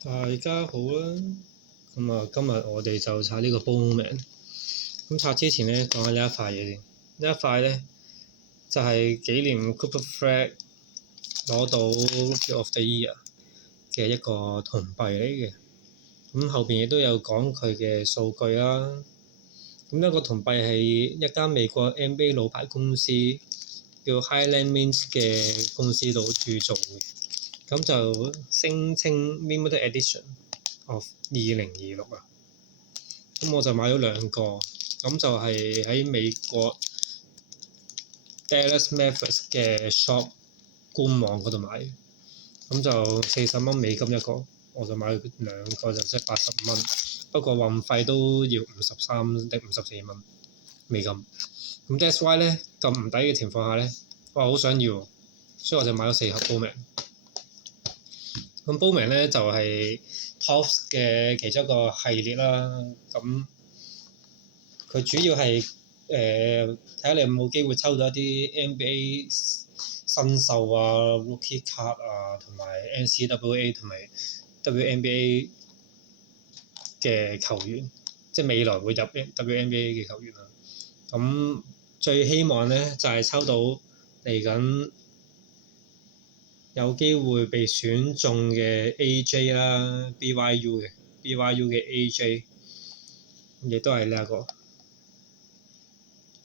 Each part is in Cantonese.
大家好啦，今日我哋就刷呢個 Bowman。咁刷之前呢，講下呢一塊嘢先。呢一塊呢，就係紀念 Cooper Flag 攞到 Rookie of the Year 嘅一個銅幣嚟嘅。咁後邊亦都有講佢嘅數據啦。咁一個銅幣係一間美國 NBA 老牌公司叫 Highland Mint 嘅公司度鑄造嘅。咁就聲稱 Limited Edition of 2026啊。咁我就買咗兩個，咁就係喺美國 Dallas Mavericks 嘅 shop 官網嗰度買，咁就$40一個，我就買兩個就即係$80，不過運費都要53定54美金。咁 that's why 咧，咁唔抵嘅情況下咧，我好想要，所以我就買咗4盒 Bowman。咁 Bowman 咧就係 Topps 嘅其中一個系列啦。咁佢主要係睇下你有冇機會抽到一啲 NBA 新秀啊、Rookie Card 啊，同埋 NCAA 同埋 WNBA 嘅球員，即係未來會入 WNBA 嘅球員啦。咁最希望咧就係抽到嚟緊有機會被選中嘅 AJ 啦，BYU 嘅 AJ，亦都係呢一個。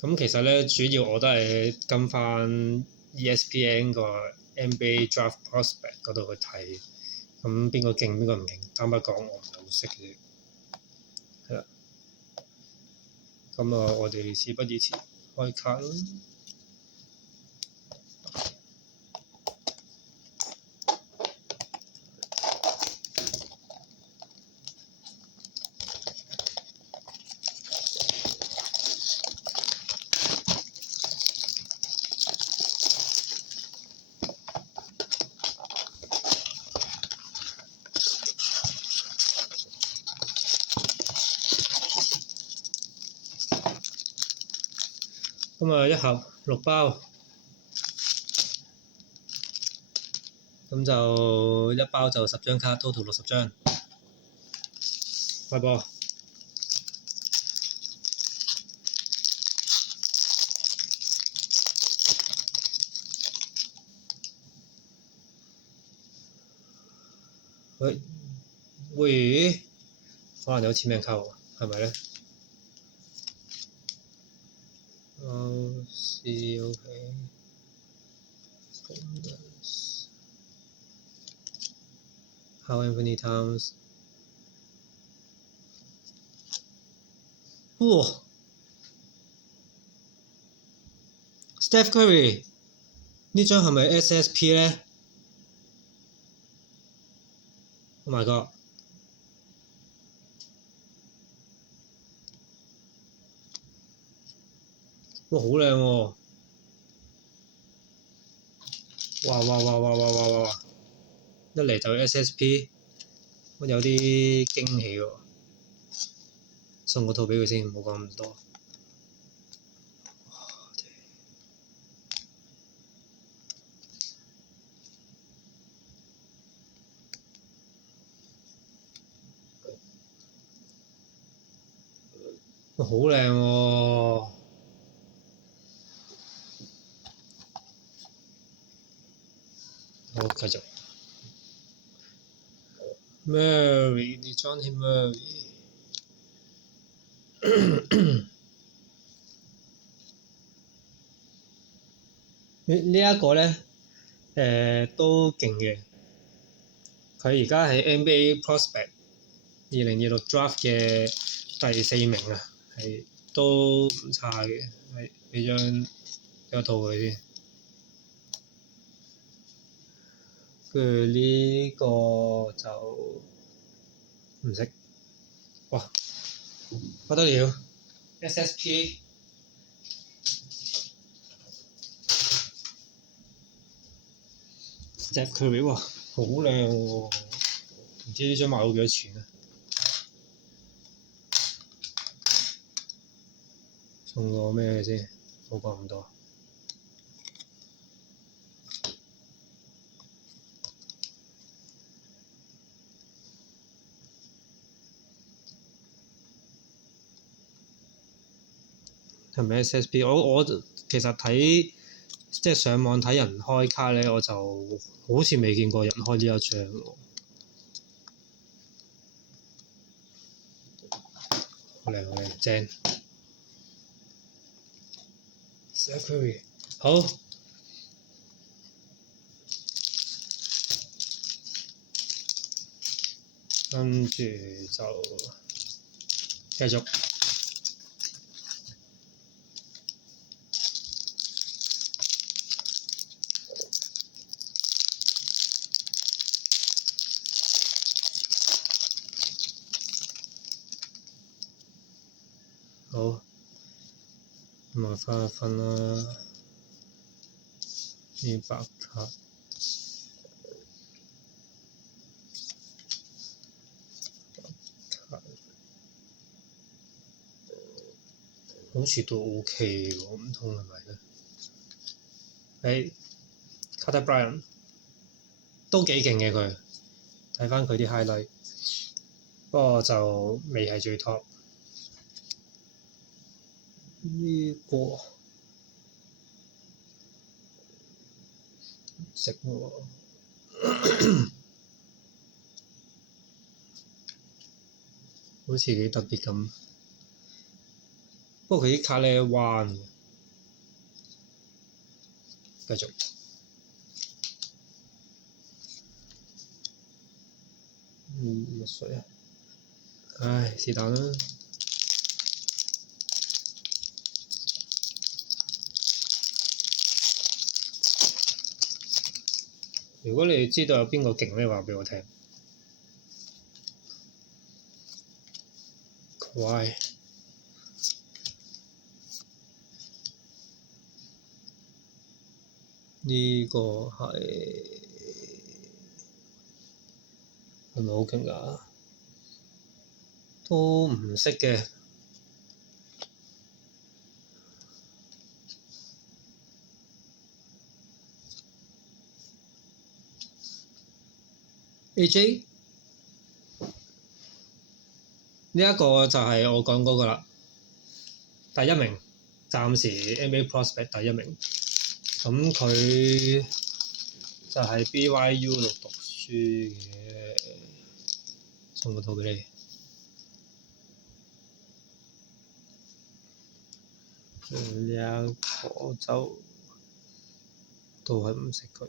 咁其實咧，主要我都係跟翻 ESPN 個 NBA Draft Prospect 嗰度去睇，咁邊個勁邊個唔勁，坦白講我唔係好識嘅，係啦。咁我哋事不宜遲，開卡啦。一盒6包，咁就一包就10張卡 ，total 60張。開波。喂，可能有簽名卡喎，係咪咧？OK。How many times？ 哇 ！Steph Curry 呢張係咪 SSP 咧 ？Oh my god！ 哇，好靚喎！哇！一嚟就 SSP，我有啲驚喜喎。送個套俾佢先，唔好講咁多。哇，好靚喎！好，繼續。Murray，你 Johnny Murray 呢一個咧，都勁嘅。佢而家係 NBA Prospect 2026 Draft 嘅第4名啊，係都唔差嘅。係俾個套佢先。跟住呢個就唔識。哇！不得了 ，SSP。Steph Curry 哇，好靚喎！唔知呢張賣到幾多錢啊？送個咩先？冇講咁多。係咪 SSP？我其實睇即係上網睇人開卡咧，我就好似未見過人開呢一張喎。好靚好靚，正。Safari 好，跟住就繼續。好，咁啊分一分啦，呢白卡。好似都 OK 喎，唔通係咪咧？Carter Bryant 都幾勁嘅佢，睇翻佢啲 highlight，不過就未係最 top。呢個唔識喎，好似幾特別咁。不過佢啲卡咧彎嘅，繼續。乜水啊？唉，是但啦。如果你知道有邊個勁咧，話俾我聽。Kawhi 呢個係咪好勁㗎？都唔識嘅。AJ 呢一個就係我講嗰個啦，第一名，暫時 NBA Prospect 第一名。咁佢就喺 BYU 度讀書嘅，送個圖俾你。呢一個就都係唔識佢。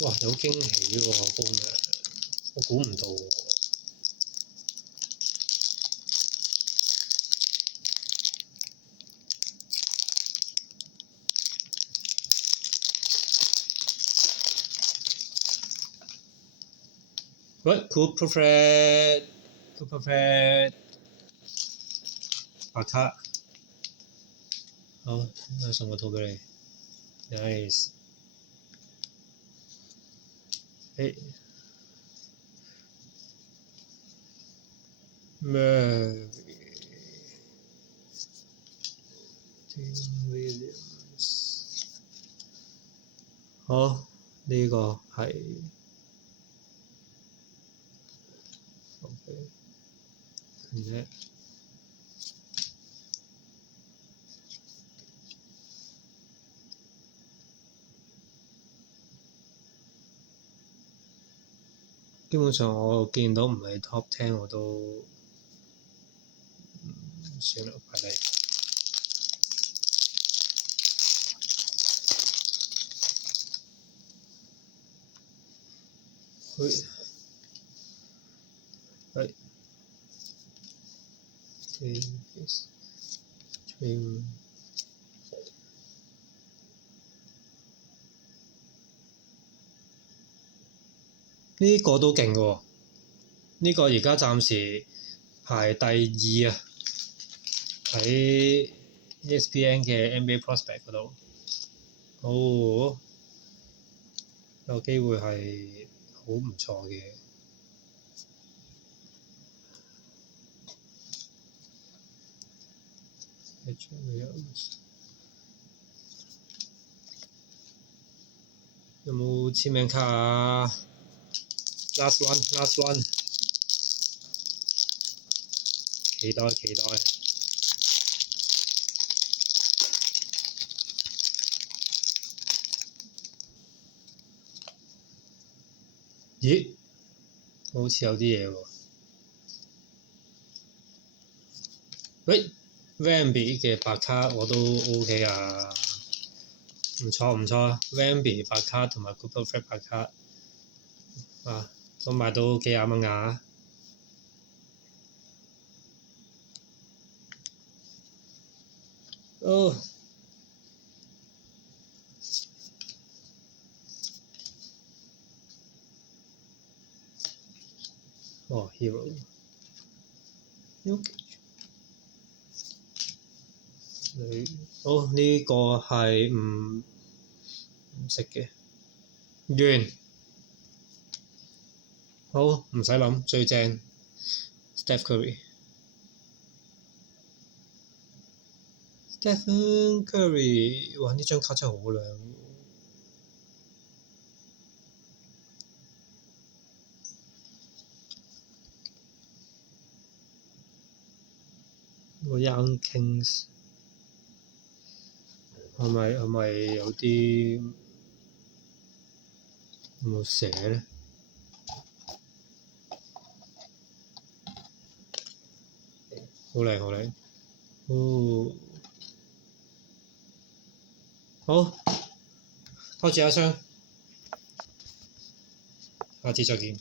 哇！有驚喜喎，高明，我估唔到喎。喂 Cooper Fred 白卡，好，送個圖俾你 ，nice。Murray Williams， 好，呢個係 OK， 跟住基本上我見到唔係 top 10我都算啦，排低。係呢個都勁喎，呢個而家暫時排第2啊，喺 ESPN 嘅 NBA Prospect 嗰度。哦，有機會係好唔錯嘅。有冇簽名卡啊？Last one，期待。咦？好似有啲嘢喎。喂 Wemby 嘅白卡我都 OK 啊，唔錯唔錯 Wemby 白卡同埋 Cooper Fred 白卡啊，都賣到幾廿蚊㗎。哦，哦 Hero，你好呢個係唔識嘅，完，好唔使諗，最正 Steph Curry。Stephen Curry，哇！呢張卡真係好靚喎。個 Young Kings 係咪有啲有冇寫咧？好靚好靚，哦，好，多謝阿雙，下次再見。